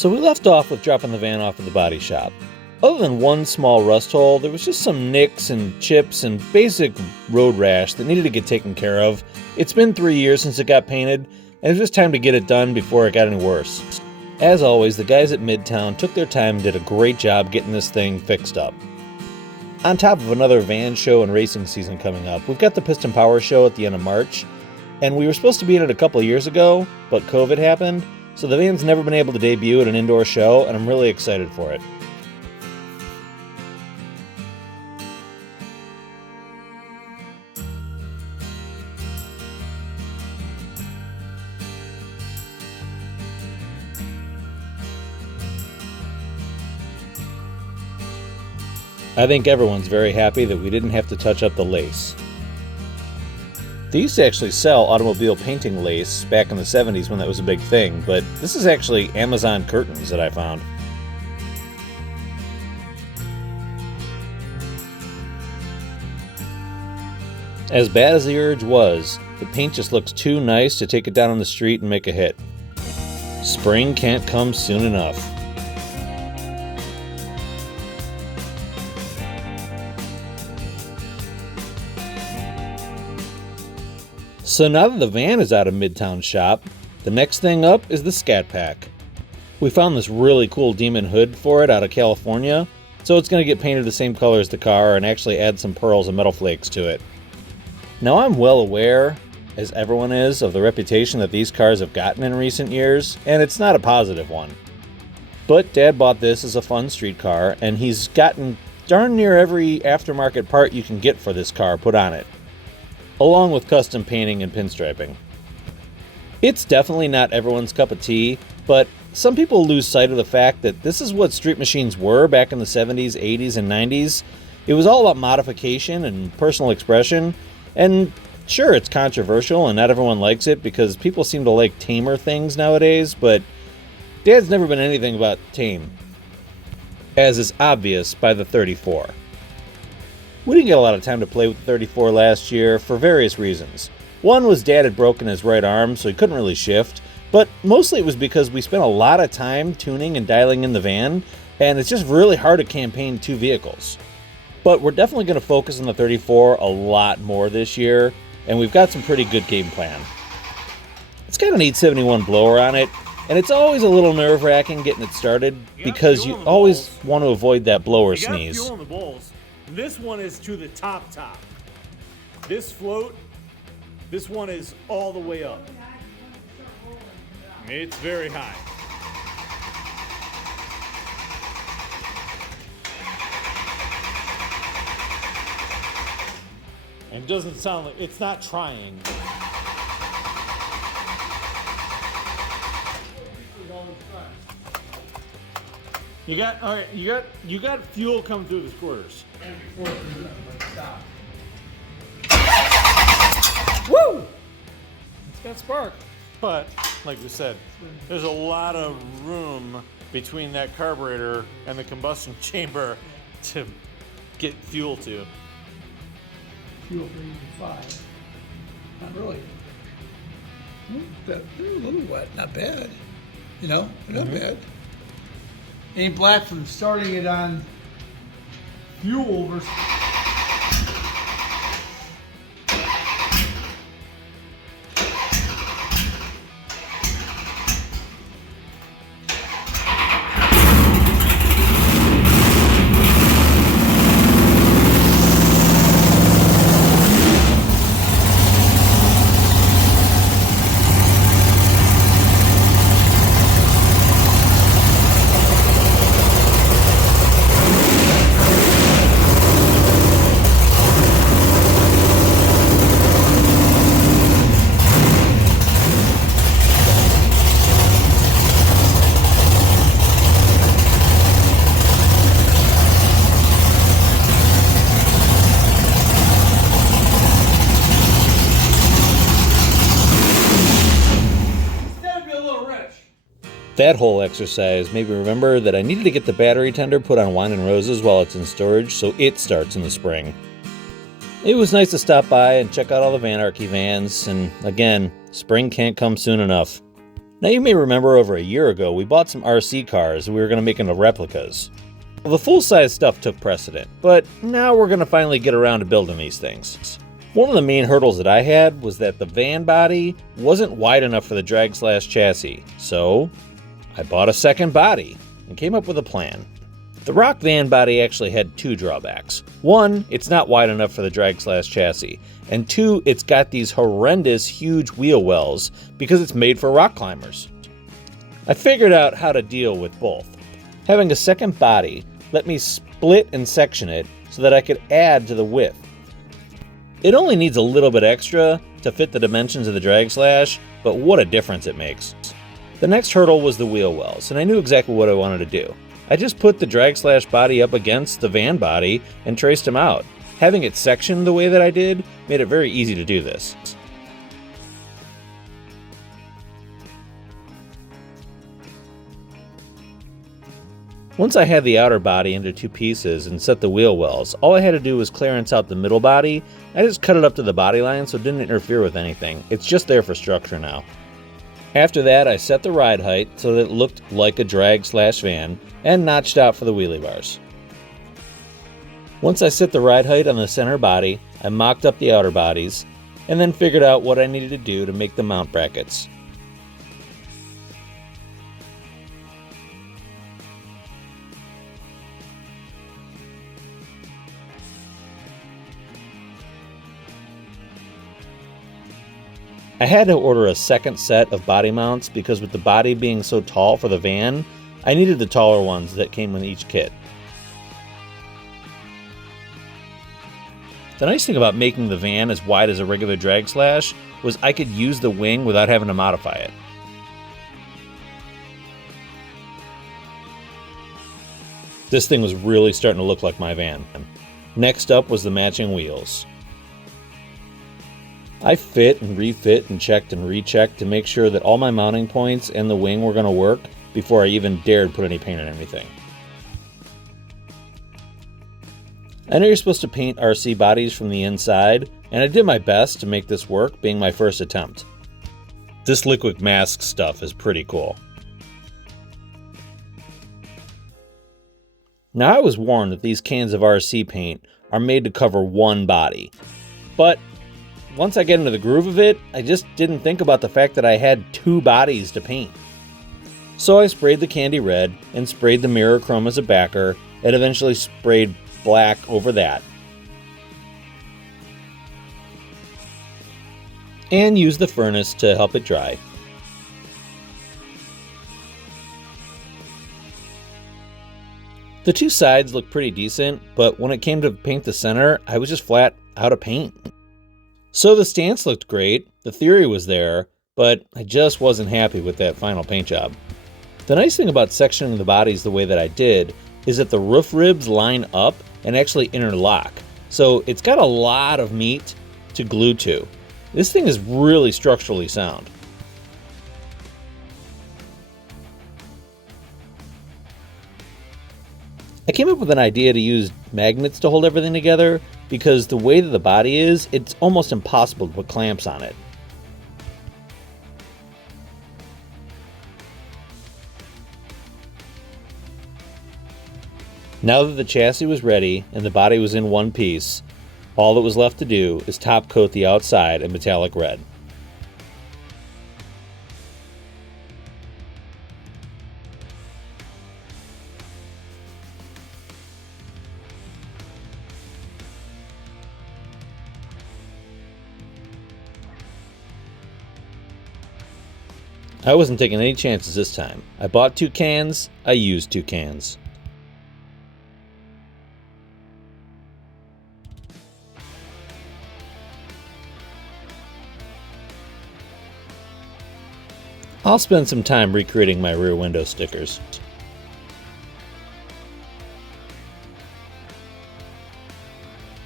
So we left off with dropping the van off at the body shop. Other than one small rust hole, there was just some nicks and chips and basic road rash that needed to get taken care of. It's been 3 years since it got painted, and it was just time to get it done before it got any worse. As always, the guys at Midtown took their time and did a great job getting this thing fixed up. On top of another van show and racing season coming up, we've got the Piston Power Show at the end of March, and we were supposed to be in it a couple of years ago, but COVID happened, so the van's never been able to debut at an indoor show, and I'm really excited for it. I think everyone's very happy that we didn't have to touch up the lace. They used to actually sell automobile painting lace back in the 70s when that was a big thing, but this is actually Amazon curtains that I found. As bad as the urge was, the paint just looks too nice to take it down on the street and make a hit. Spring can't come soon enough. So now that the van is out of Midtown shop, the next thing up is the Scat Pack. We found this really cool demon hood for it out of California, so it's going to get painted the same color as the car and actually add some pearls and metal flakes to it. Now I'm well aware, as everyone is, of the reputation that these cars have gotten in recent years, and it's not a positive one. But Dad bought this as a fun street car, and he's gotten darn near every aftermarket part you can get for this car put on it, along with custom painting and pinstriping. It's definitely not everyone's cup of tea, but some people lose sight of the fact that this is what street machines were back in the 70s, 80s, and 90s. It was all about modification and personal expression, and sure, it's controversial and not everyone likes it because people seem to like tamer things nowadays, but Dad's never been anything about tame, as is obvious by the 34. We didn't get a lot of time to play with the 34 last year for various reasons. One was Dad had broken his right arm, so he couldn't really shift, but mostly it was because we spent a lot of time tuning and dialing in the van, and it's just really hard to campaign two vehicles. But we're definitely going to focus on the 34 a lot more this year, and we've got some pretty good game plan. It's got an 871 blower on it, and it's always a little nerve-wracking getting it started because you always want to avoid that blower sneeze. Fuel in the bowls. This one is to the top. This float, this one is all the way up. It's very high. And it doesn't sound like, it's not trying. You got fuel coming through the squirters. Woo! It's got spark. But, like we said, there's a lot of room between that carburetor and the combustion chamber to get fuel to. Fuel for even 5. Not really. They're a little wet, not bad. You know, not bad. Ain't black from starting it on fuel versus. That whole exercise made me remember that I needed to get the battery tender put on Wine and Roses while it's in storage so it starts in the spring. It was nice to stop by and check out all the Vanarchy vans, and again, spring can't come soon enough. Now you may remember over a year ago we bought some RC cars and we were going to make into replicas. Well, the full-size stuff took precedent, but now we're going to finally get around to building these things. One of the main hurdles that I had was that the van body wasn't wide enough for the drag/chassis, so I bought a second body and came up with a plan. The rock van body actually had two drawbacks. One, it's not wide enough for the drag/chassis, and two, it's got these horrendous huge wheel wells because it's made for rock climbers. I figured out how to deal with both. Having a second body let me split and section it so that I could add to the width. It only needs a little bit extra to fit the dimensions of the drag slash, but what a difference it makes. The next hurdle was the wheel wells, and I knew exactly what I wanted to do. I just put the drag slash body up against the van body and traced them out. Having it sectioned the way that I did made it very easy to do this. Once I had the outer body into two pieces and set the wheel wells, all I had to do was clearance out the middle body. I just cut it up to the body line so it didn't interfere with anything. It's just there for structure now. After that, I set the ride height so that it looked like a drag/van and notched out for the wheelie bars. Once I set the ride height on the center body, I mocked up the outer bodies and then figured out what I needed to do to make the mount brackets. I had to order a second set of body mounts because with the body being so tall for the van, I needed the taller ones that came with each kit. The nice thing about making the van as wide as a regular drag slash was I could use the wing without having to modify it. This thing was really starting to look like my van. Next up was the matching wheels. I fit and refit and checked and rechecked to make sure that all my mounting points and the wing were going to work before I even dared put any paint on anything. I know you're supposed to paint RC bodies from the inside, and I did my best to make this work, being my first attempt. This liquid mask stuff is pretty cool. Now I was warned that these cans of RC paint are made to cover one body, but once I get into the groove of it, I just didn't think about the fact that I had two bodies to paint. So I sprayed the candy red and sprayed the mirror chrome as a backer and eventually sprayed black over that. And used the furnace to help it dry. The two sides looked pretty decent, but when it came to paint the center, I was just flat out of paint. So the stance looked great, the theory was there, but I just wasn't happy with that final paint job. The nice thing about sectioning the bodies the way that I did is that the roof ribs line up and actually interlock, so it's got a lot of meat to glue to. This thing is really structurally sound. I came up with an idea to use magnets to hold everything together because the way that the body is, it's almost impossible to put clamps on it. Now that the chassis was ready and the body was in one piece, all that was left to do is top coat the outside in metallic red. I wasn't taking any chances this time. I bought 2 cans, I used 2 cans. I'll spend some time recreating my rear window stickers.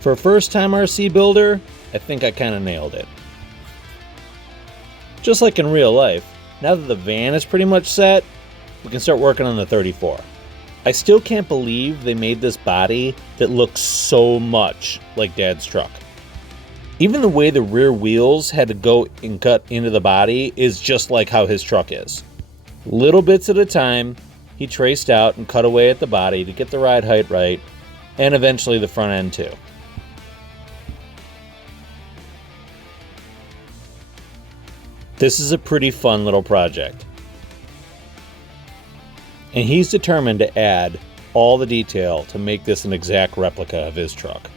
For a first-time RC builder, I think I kinda nailed it. Just like in real life, now that the van is pretty much set, we can start working on the 34. I still can't believe they made this body that looks so much like Dad's truck. Even the way the rear wheels had to go and cut into the body is just like how his truck is. Little bits at a time, he traced out and cut away at the body to get the ride height right, and eventually the front end too. This is a pretty fun little project. And he's determined to add all the detail to make this an exact replica of his truck.